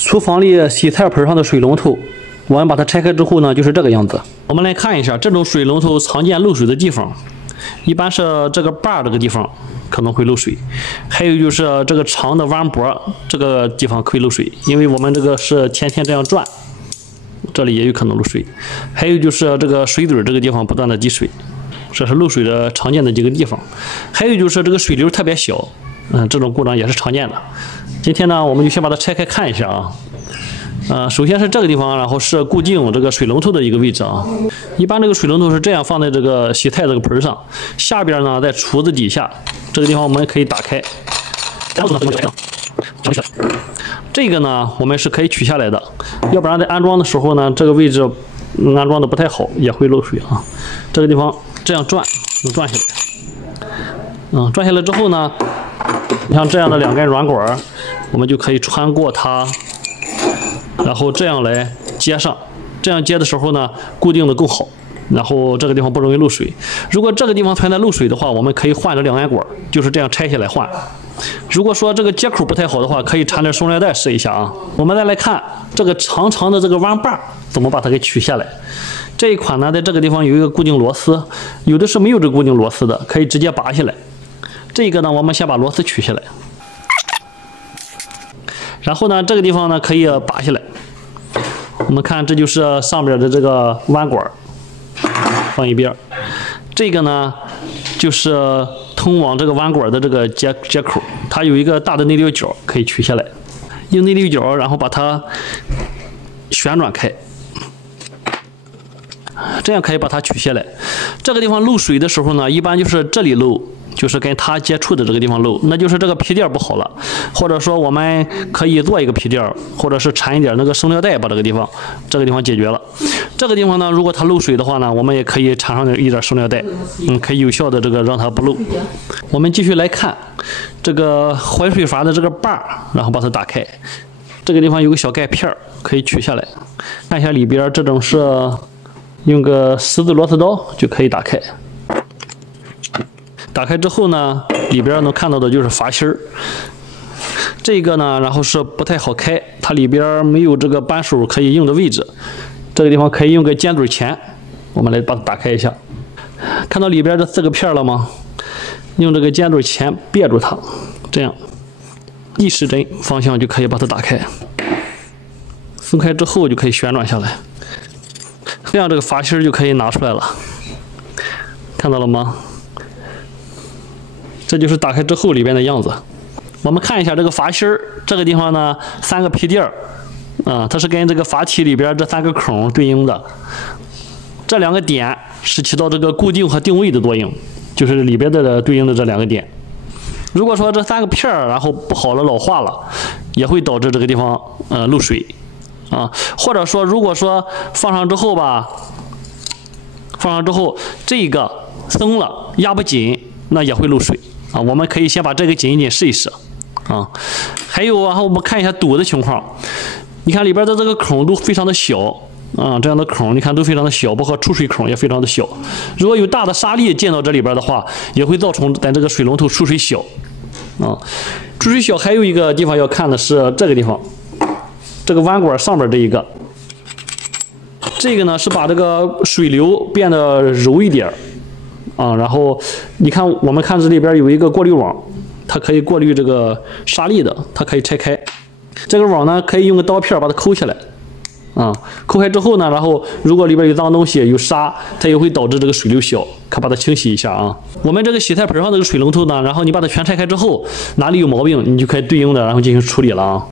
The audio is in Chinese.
厨房里洗菜盆上的水龙头，我们把它拆开之后呢，就是这个样子。我们来看一下这种水龙头常见漏水的地方，一般是这个把这个地方可能会漏水，还有就是这个长的弯脖这个地方会漏水，因为我们这个是天天这样转，这里也有可能漏水。还有就是这个水嘴这个地方不断的滴水，这是漏水的常见的几个地方。还有就是这个水流特别小，这种故障也是常见的。今天呢，我们就先把它拆开看一下啊。首先是这个地方，然后是固定这个水龙头的一个位置啊。一般这个水龙头是这样放在这个洗菜这个盆上，下边呢在厨子底下，这个地方我们可以打开。这个呢我们是可以取下来的，要不然在安装的时候呢，这个位置安装的不太好，也会漏水啊。这个地方这样转，能转下来。转下来之后呢，像这样的两根软管，我们就可以穿过它，然后这样来接上。这样接的时候呢，固定的更好，然后这个地方不容易漏水。如果这个地方存在漏水的话，我们可以换这两根管，就是这样拆下来换。如果说这个接口不太好的话，可以缠点塑料袋试一下啊。我们再来看这个长长的这个弯把怎么把它给取下来。这一款呢，在这个地方有一个固定螺丝，有的是没有这个固定螺丝的，可以直接拔下来。这个呢，我们先把螺丝取下来，然后呢，这个地方呢可以拔下来。我们看，这就是上边的这个弯管，放一边。这个呢，就是通往这个弯管的这个接口，它有一个大的内六角，可以取下来。用内六角，然后把它旋转开，这样可以把它取下来。这个地方漏水的时候呢，一般就是这里漏。就是跟它接触的这个地方漏，那就是这个皮垫不好了，或者说我们可以做一个皮垫，或者是缠一点那个塑料袋，把这个地方解决了。这个地方呢，如果它漏水的话呢，我们也可以缠上一点塑料袋，可以有效的这个让它不漏。我们继续来看这个怀水阀的这个把，然后把它打开，这个地方有个小盖片可以取下来，看一下里边，这种是用个十字螺丝刀就可以打开。打开之后呢，里边能看到的就是阀芯儿。这个呢，然后是不太好开，它里边没有这个扳手可以用的位置。这个地方可以用个尖嘴钳，我们来把它打开一下。看到里边这4个片了吗？用这个尖嘴钳别住它，这样逆时针方向就可以把它打开。松开之后就可以旋转下来，这样这个阀芯就可以拿出来了。看到了吗？这就是打开之后里边的样子。我们看一下这个阀芯儿，这个地方呢3个皮垫它是跟这个阀体里边这3个孔对应的。这2个点是起到这个固定和定位的作用，就是里边的对应的这2个点。如果说这3个片然后不好了老化了，也会导致这个地方漏水或者说如果说放上之后这个松了压不紧，那也会漏水。我们可以先把这个紧一紧试一试还有然后我们看一下堵的情况，你看里边的这个孔都非常的小这样的孔你看都非常的小，包括出水孔也非常的小。如果有大的沙粒进到这里边的话，也会造成咱这个水龙头出水小出水小。还有一个地方要看的是这个地方，这个弯管上边这一个，这个呢是把这个水流变得柔一点然后你看，我们看这里边有一个过滤网，它可以过滤这个沙粒的，它可以拆开。这个网呢，可以用个刀片把它抠下来，抠开之后呢，然后如果里边有脏东西、有沙，它也会导致这个水流小，可把它清洗一下我们这个洗菜盆上这个水龙头呢，然后你把它全拆开之后，哪里有毛病，你就可以对应的然后进行处理了